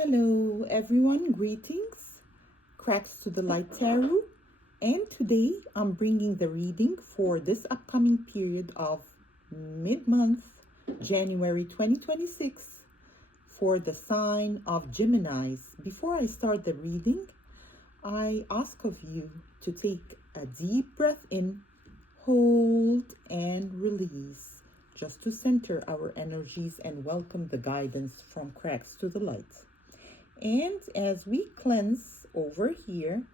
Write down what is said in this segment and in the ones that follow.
Hello, everyone. Greetings. Cracks to the Light Tarot. And today I'm bringing the reading for this upcoming period of mid month, January 2026, for the sign of Geminis. Before I start the reading, I ask of you to take a deep breath in, hold, and release, just to center our energies and welcome the guidance from Cracks to the Light. And as we cleanse over here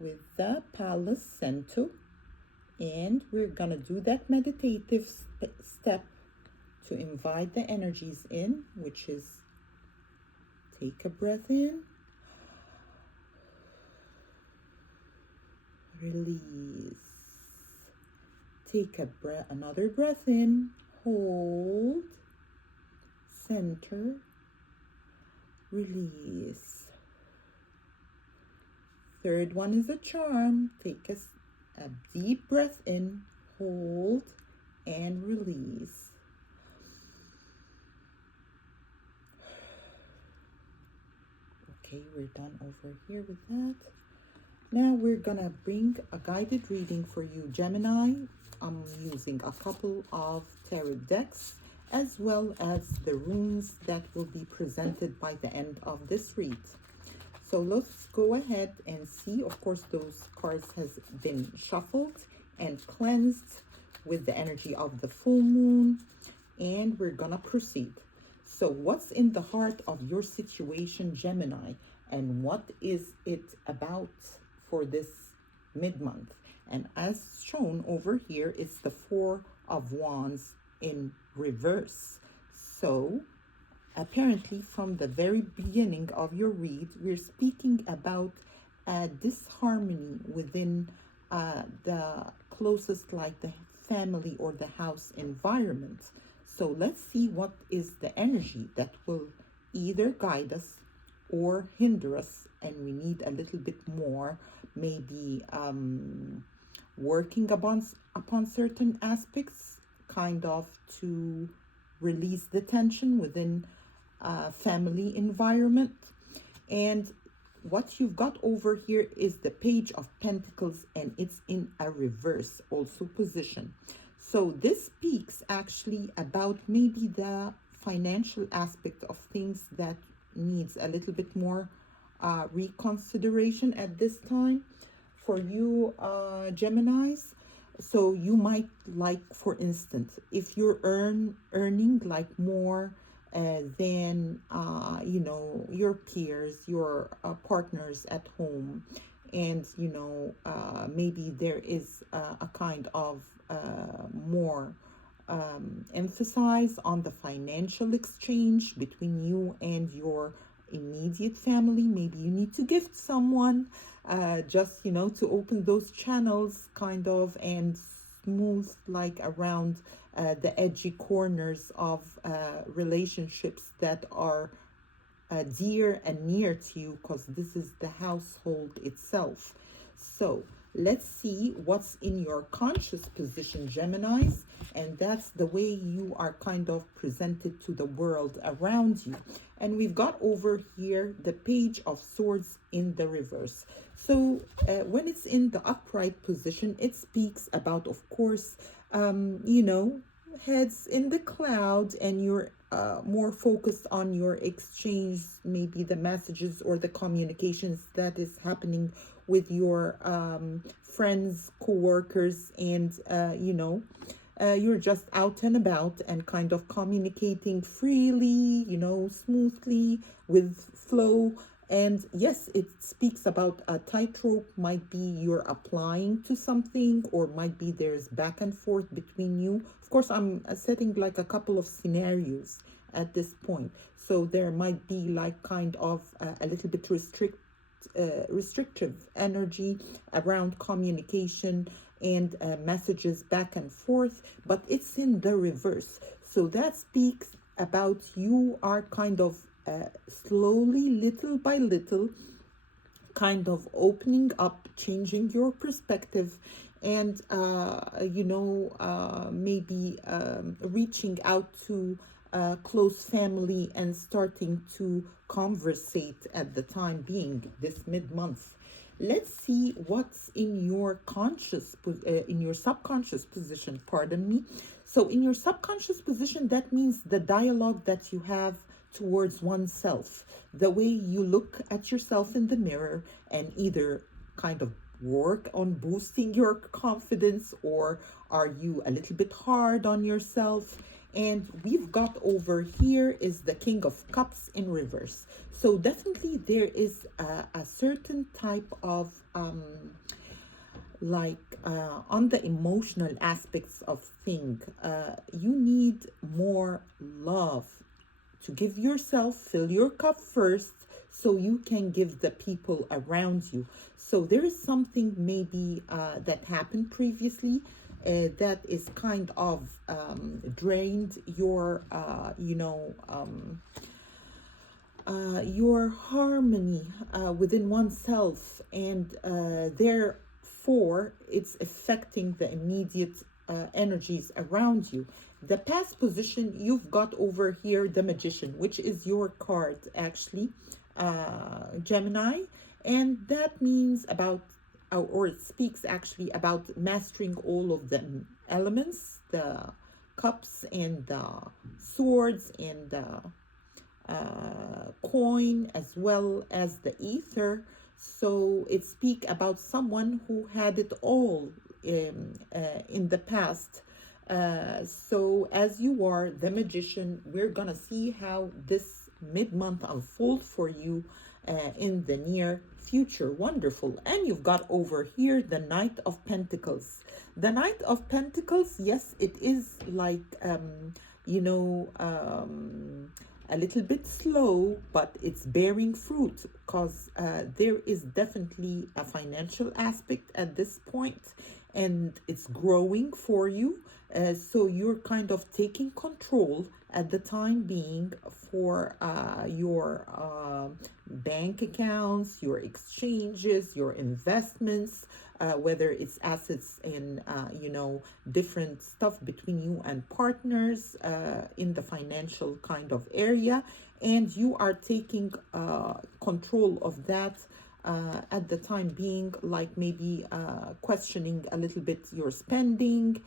with the Palo Santo, and we're gonna do that meditative step to invite the energies in, which is take a breath in, release. Take another breath in, hold, center, release. Third one is a charm. Take a deep breath in, hold, and release. Okay, we're done over here with that. Now we're gonna bring a guided reading for you, Gemini. I'm using a couple of tarot decks as well as the runes that will be presented by the end of this read. So let's go ahead and see. Of course, those cards has been shuffled and cleansed with the energy of the full moon, and we're gonna proceed. So what's in the heart of your situation, Gemini, and what is it about for this mid-month? And as shown over here, it's the Four of Wands in reverse. So apparently from the very beginning of your read, we're speaking about a disharmony within the closest, like the family or the house environment. So let's see what is the energy that will either guide us or hinder us, and we need a little bit more, maybe working upon certain aspects, kind of to release the tension within family environment. And what you've got over here is the Page of Pentacles, and it's in a reverse also position. So this speaks actually about maybe the financial aspect of things that needs a little bit more reconsideration at this time for you, Geminis. So you might, like, for instance, if you're earning like more than your peers, your partners at home, and maybe there is a kind of more emphasize on the financial exchange between you and your immediate family. Maybe you need to gift someone, just to open those channels kind of and smooth like around the edgy corners of relationships that are dear and near to you, because this is the household itself. So let's see what's in your conscious position, Geminis, and that's the way you are kind of presented to the world around you. And we've got over here the Page of Swords in the reverse. So when it's in the upright position, it speaks about, of course, heads in the cloud, and you're more focused on your exchange, maybe the messages or the communications that is happening with your friends, co-workers, and you're just out and about and kind of communicating freely, smoothly with flow. And yes, it speaks about a tightrope. Might be you're applying to something, or might be there's back and forth between you. Of course, I'm setting like a couple of scenarios at this point. So there might be like kind of a little bit restrictive energy around communication and messages back and forth, but it's in the reverse. So that speaks about you are kind of slowly, little by little, kind of opening up, changing your perspective, and maybe reaching out to close family and starting to conversate at the time being this mid-month. Let's see what's in your in your subconscious position, pardon me. So in your subconscious position, that means the dialogue that you have towards oneself, the way you look at yourself in the mirror and either kind of work on boosting your confidence, or are you a little bit hard on yourself? And we've got over here is the King of Cups in reverse. So definitely there is a certain type of on the emotional aspects of thing, you need more love to give yourself. Fill your cup first so you can give the people around you. So there is something maybe that happened previously that is kind of drained your harmony within oneself, and therefore it's affecting the immediate energies around you. The past position, you've got over here the Magician, which is your card actually, Gemini, and that means about, or it speaks actually about mastering all of the elements, the cups and the swords and the coin, as well as the ether. So it speak about someone who had it all in the past. So as you are the Magician, we're gonna see how this mid-month unfold for you in the near future. Wonderful. And you've got over here the Knight of Pentacles. The Knight of Pentacles, yes, it is like a little bit slow, but it's bearing fruit, because there is definitely a financial aspect at this point, and it's growing for you. So you're kind of taking control at the time being for your bank accounts, your exchanges, your investments, whether it's assets and different stuff between you and partners in the financial kind of area, and you are taking control of that at the time being, like maybe questioning a little bit your spending.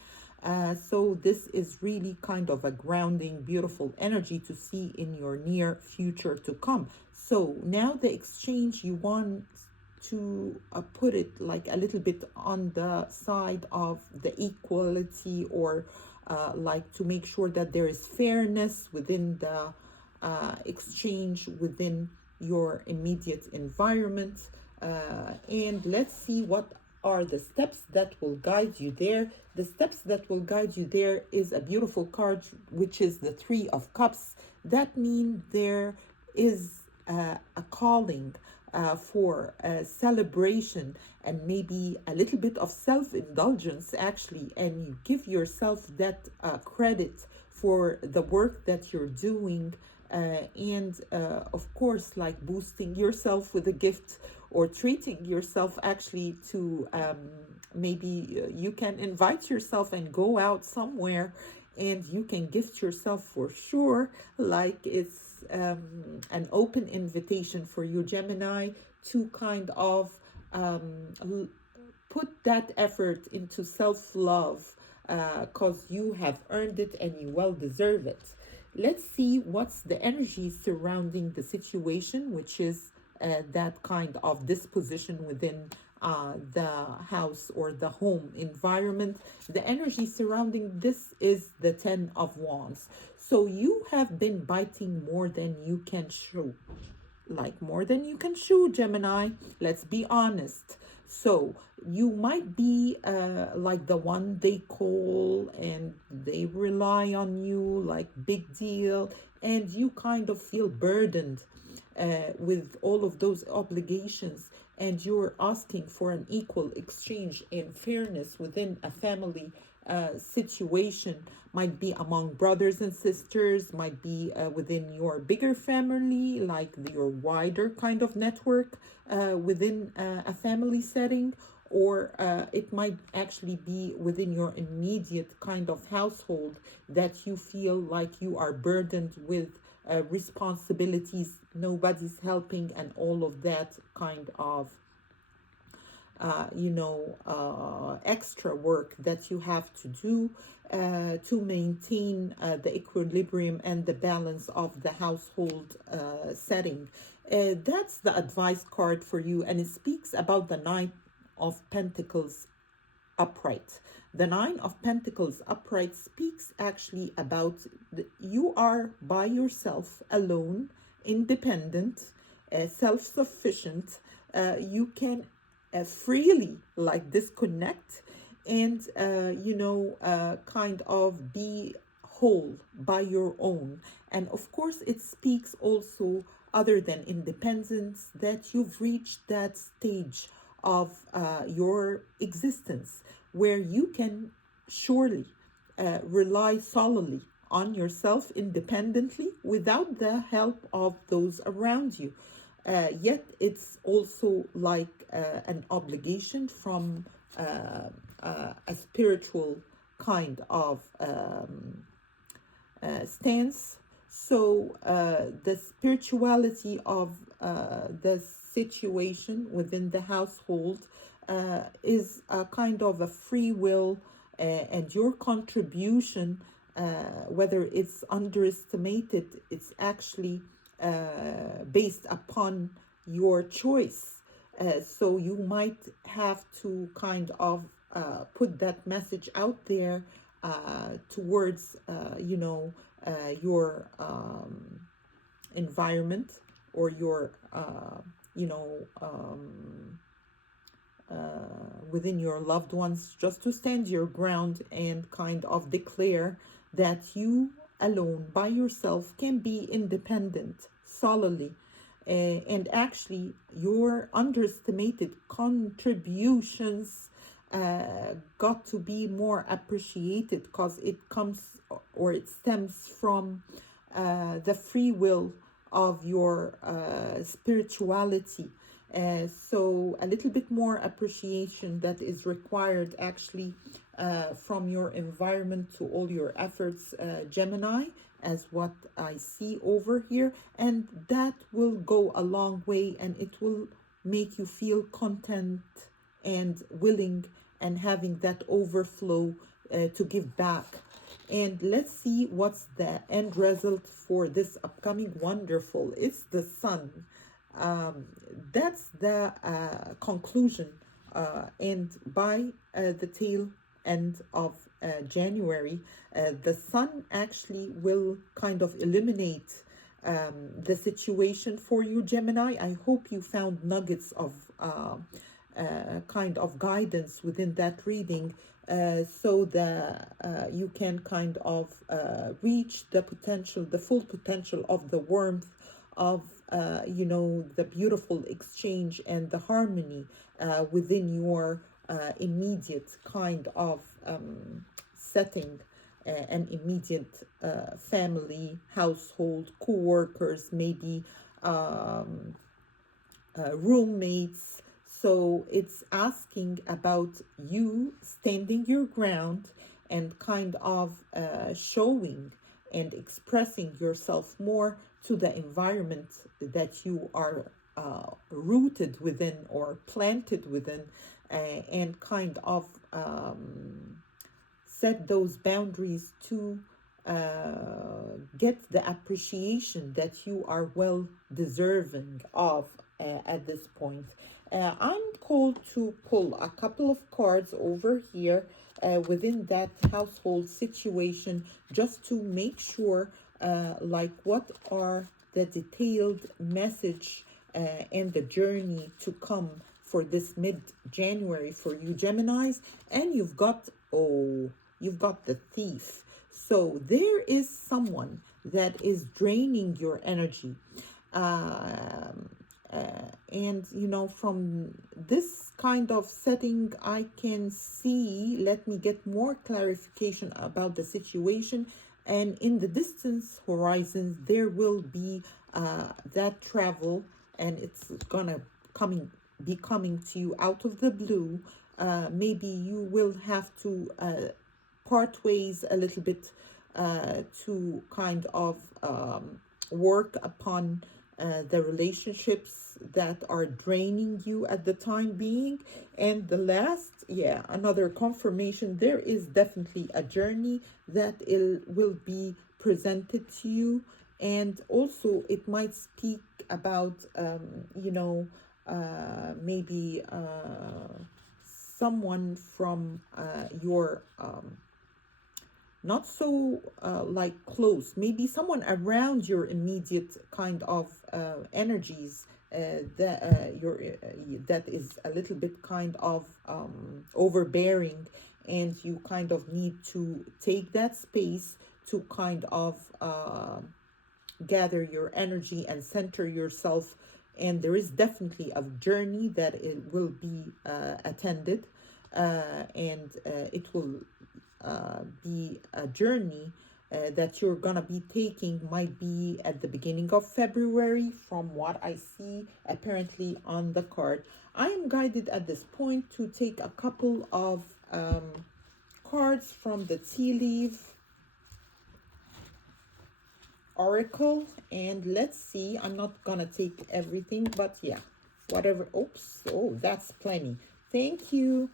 So this is really kind of a grounding, beautiful energy to see in your near future to come. So now the exchange, you want to put it like a little bit on the side of the equality, or like to make sure that there is fairness within the exchange within your immediate environment. And let's see what are the steps that will guide you there. The steps that will guide you there is a beautiful card, which is the Three of Cups. That means there is a calling for a celebration and maybe a little bit of self-indulgence actually, and you give yourself that credit for the work that you're doing, and of course, like boosting yourself with a gift, or treating yourself actually to maybe you can invite yourself and go out somewhere, and you can gift yourself for sure, like it's an open invitation for you, Gemini, to kind of put that effort into self-love, because you have earned it and you well deserve it. Let's see what's the energy surrounding the situation, which is that kind of disposition within the house or the home environment. The energy surrounding this is the Ten of Wands. So you have been biting more than you can chew. Like more than you can chew, Gemini. Let's be honest. So you might be like the one they call and they rely on you, like big deal, and you kind of feel burdened with all of those obligations, and you're asking for an equal exchange in fairness within a family situation. Might be among brothers and sisters, might be within your bigger family, like your wider kind of network within a family setting, or it might actually be within your immediate kind of household that you feel like you are burdened with responsibilities, nobody's helping, and all of that kind of extra work that you have to do to maintain the equilibrium and the balance of the household setting. That's the advice card for you, and it speaks about the Knight of Pentacles upright. The Nine of Pentacles upright speaks actually about you are by yourself, alone, independent, self sufficient. You can freely like disconnect and kind of be whole by your own. And of course it speaks also, other than independence, that you've reached that stage of your existence where you can surely rely solely on yourself independently without the help of those around you. Yet it's also like an obligation from a spiritual kind of stance. So the spirituality of the situation within the household is a kind of a free will, and your contribution, whether it's underestimated, it's actually based upon your choice. So you might have to kind of put that message out there towards, your environment, or your, within your loved ones, just to stand your ground and kind of declare that you alone by yourself can be independent solely. And actually your underestimated contributions got to be more appreciated, because it comes, or it stems from the free will of your spirituality. So a little bit more appreciation that is required actually from your environment to all your efforts, Gemini, as what I see over here. And that will go a long way, and it will make you feel content and willing and having that overflow to give back. And let's see what's the end result for this upcoming wonderful. It's the Sun. That's the conclusion. And by the tail end of January, the Sun actually will kind of eliminate the situation for you, Gemini. I hope you found nuggets of kind of guidance within that reading, so that you can kind of reach the potential, the full potential of the warmth of the beautiful exchange and the harmony within your immediate kind of setting, an immediate family, household, co-workers, maybe roommates. So it's asking about you standing your ground and kind of showing and expressing yourself more to the environment that you are rooted within or planted within, and kind of set those boundaries to get the appreciation that you are well deserving of at this point. I'm called to pull a couple of cards over here within that household situation, just to make sure like what are the detailed message and the journey to come for this mid-January for you, Geminis. And you've got the Thief. So there is someone that is draining your energy. And from this kind of setting, I can see, let me get more clarification about the situation. And in the distance horizons, there will be that travel, and it's gonna coming be coming to you out of the blue. Maybe you will have to part ways a little bit to kind of work upon the relationships that are draining you at the time being. And the last, yeah, another confirmation, there is definitely a journey that will be presented to you. And also it might speak about maybe someone from your not so like close, maybe someone around your immediate kind of energies that is a little bit kind of overbearing, and you kind of need to take that space to kind of gather your energy and center yourself. And there is definitely a journey that it will be attended, and it will be a journey that you're gonna be taking, might be at the beginning of February from what I see apparently on the card. I am guided at this point to take a couple of cards from the tea leaf oracle, and let's see. I'm not gonna take everything, but yeah, whatever. Oops, oh, that's plenty. Thank you.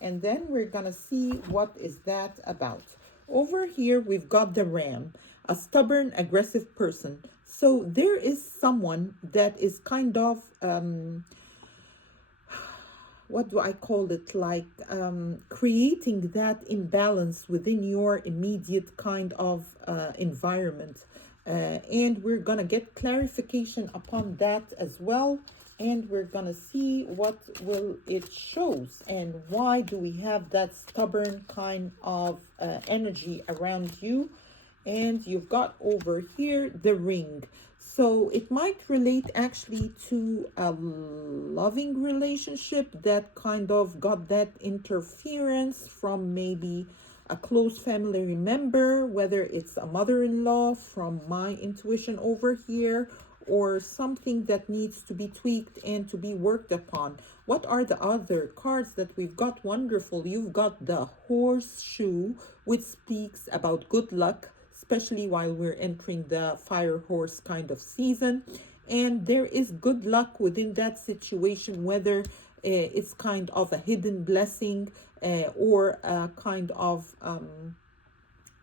And then we're gonna see what is that about. Over here we've got the ram, a stubborn, aggressive person. So there is someone that is kind of what do I call it, like creating that imbalance within your immediate kind of environment. And we're gonna get clarification upon that as well. And we're gonna see what will it shows and why do we have that stubborn kind of energy around you. And you've got over here the ring. So it might relate actually to a loving relationship that kind of got that interference from maybe a close family member, whether it's a mother-in-law from my intuition over here, or something that needs to be tweaked and to be worked upon. What are the other cards that we've got? Wonderful. You've got the horseshoe, which speaks about good luck, especially while we're entering the fire horse kind of season. And there is good luck within that situation, whether it's kind of a hidden blessing or a kind of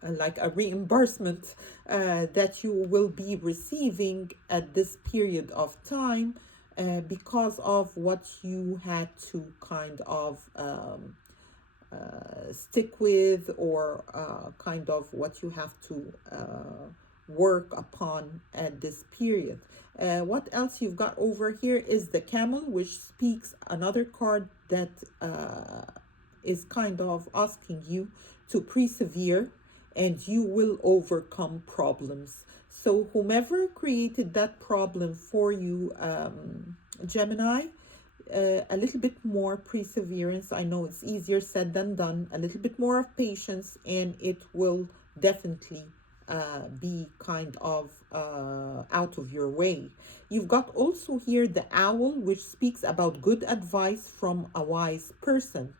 like a reimbursement that you will be receiving at this period of time because of what you had to kind of stick with, or kind of what you have to work upon at this period. What else you've got over here is the camel, which speaks another card that is kind of asking you to persevere and you will overcome problems. So whomever created that problem for you, Gemini, a little bit more perseverance. I know it's easier said than done. A little bit more of patience, and it will definitely be kind of out of your way. You've got also here the owl, which speaks about good advice from a wise person.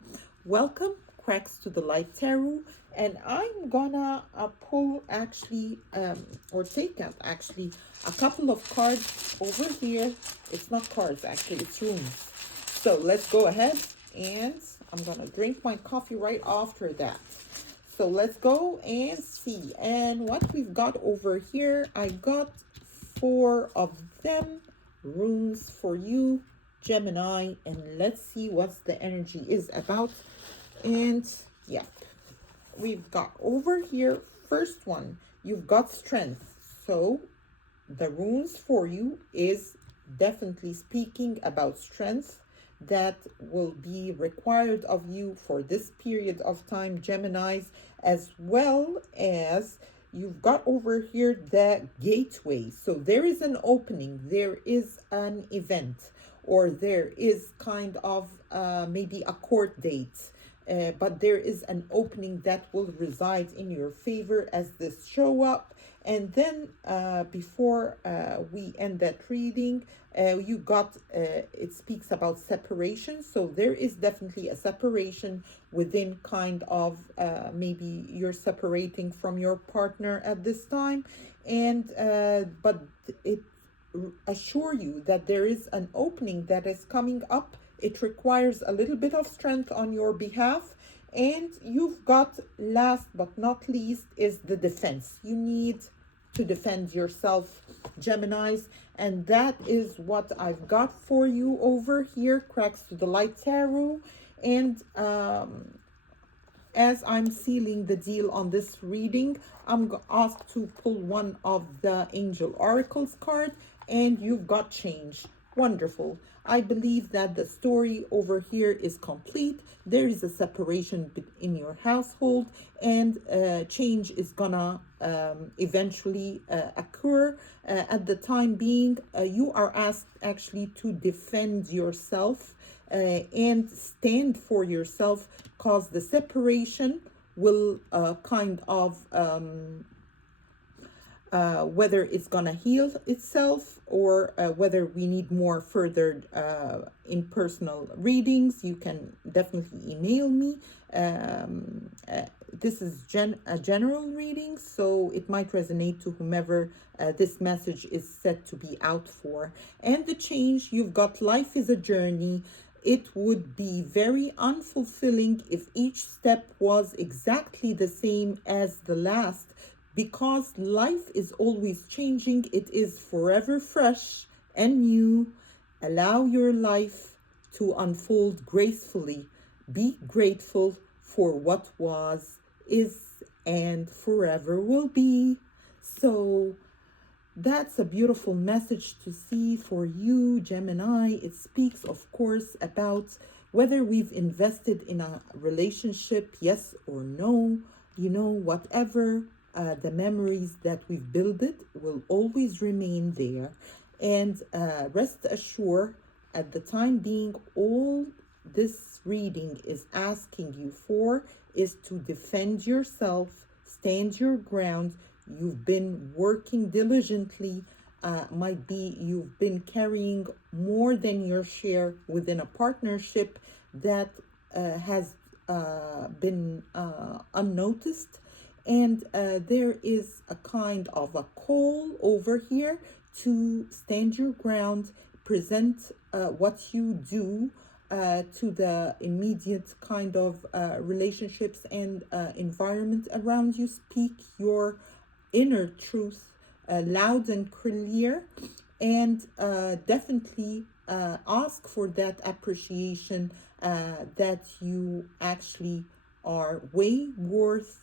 Welcome, Cracks to the Light Tarot, and I'm gonna pull actually or take out actually a couple of cards over here. It's not cards actually, it's runes. So let's go ahead, and I'm gonna drink my coffee right after that. So let's go and see. And what we've got over here, I got 4 of them, runes for you, Gemini, and let's see what the energy is about. And yeah, we've got over here, first one, you've got strength. So the runes for you is definitely speaking about strength that will be required of you for this period of time, Geminis, as well as you've got over here the gateway. So there is an opening, there is an event, or there is kind of maybe a court date but there is an opening that will reside in your favor as this show up. And then before we end that reading, you got it speaks about separation. So there is definitely a separation within kind of maybe you're separating from your partner at this time, and but it assure you that there is an opening that is coming up. It requires a little bit of strength on your behalf. And you've got, last but not least, is the defense. You need to defend yourself, Geminis. And that is what I've got for you over here, Cracks to the Light Tarot. And as I'm sealing the deal on this reading, I'm asked to pull one of the Angel Oracles card, and you've got change. Wonderful. I believe that the story over here is complete. There is a separation in your household, and change is gonna eventually occur. At the time being, you are asked actually to defend yourself and stand for yourself, because the separation will kind of whether it's gonna heal itself or whether we need more further in personal readings. You can definitely email me. This is a general reading, so it might resonate to whomever this message is set to be out for. And the change, you've got life is a journey. It would be very unfulfilling if each step was exactly the same as the last. Because life is always changing, it is forever fresh and new. Allow your life to unfold gracefully. Be grateful for what was, is, and forever will be. So that's a beautiful message to see for you, Gemini. It speaks, of course, about whether we've invested in a relationship, yes or no. You know, whatever the memories that we've built will always remain there. And rest assured, at the time being, all this reading is asking you for is to defend yourself, stand your ground. You've been working diligently. Might be you've been carrying more than your share within a partnership that has been unnoticed. And there is a kind of a call over here to stand your ground, present what you do to the immediate kind of relationships and environment around you. Speak your inner truth loud and clear, and definitely ask for that appreciation that you actually are way worth.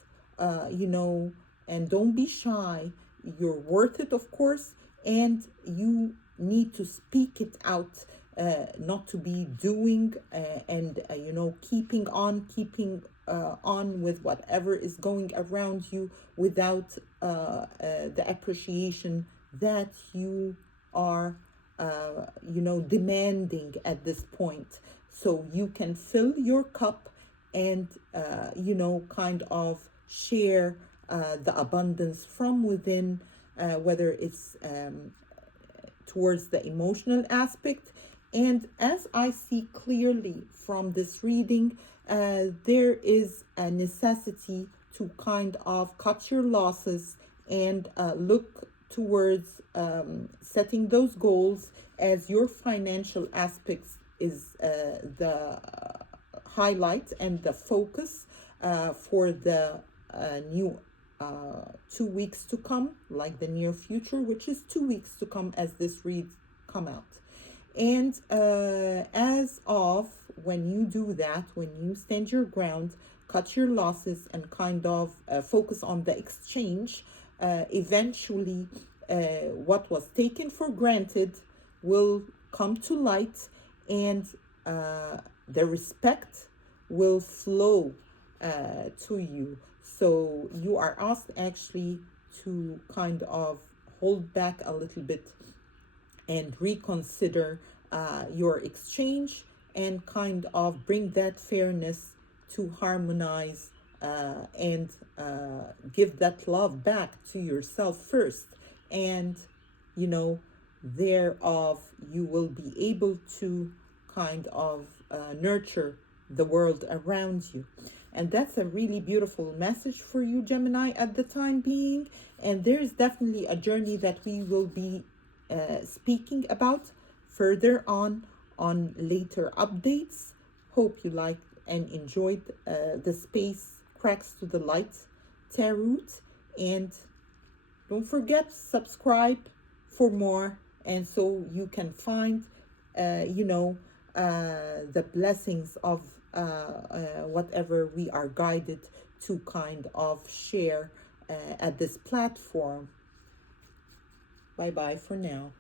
And don't be shy. You're worth it, of course, and you need to speak it out, not to be doing and keeping on with whatever is going around you without the appreciation that you are demanding at this point. So you can fill your cup and kind of share the abundance from within, whether it's towards the emotional aspect. And as I see clearly from this reading, there is a necessity to kind of cut your losses and look towards setting those goals, as your financial aspects is the highlight and the focus for the new 2 weeks to come, like the near future, which is 2 weeks to come as this reads come out. And as of when you do that, when you stand your ground, cut your losses, and kind of focus on the exchange, eventually what was taken for granted will come to light, and the respect will flow to you. So you are asked actually to kind of hold back a little bit and reconsider your exchange, and kind of bring that fairness to harmonize and give that love back to yourself first. And, you know, thereof, you will be able to kind of nurture the world around you. And that's a really beautiful message for you, Gemini, at the time being. And there is definitely a journey that we will be speaking about further on later updates. Hope you liked and enjoyed the Space Cracks to the Light Tarot. And don't forget, subscribe for more, and so you can find, the blessings of whatever we are guided to kind of share at this platform. Bye bye for now.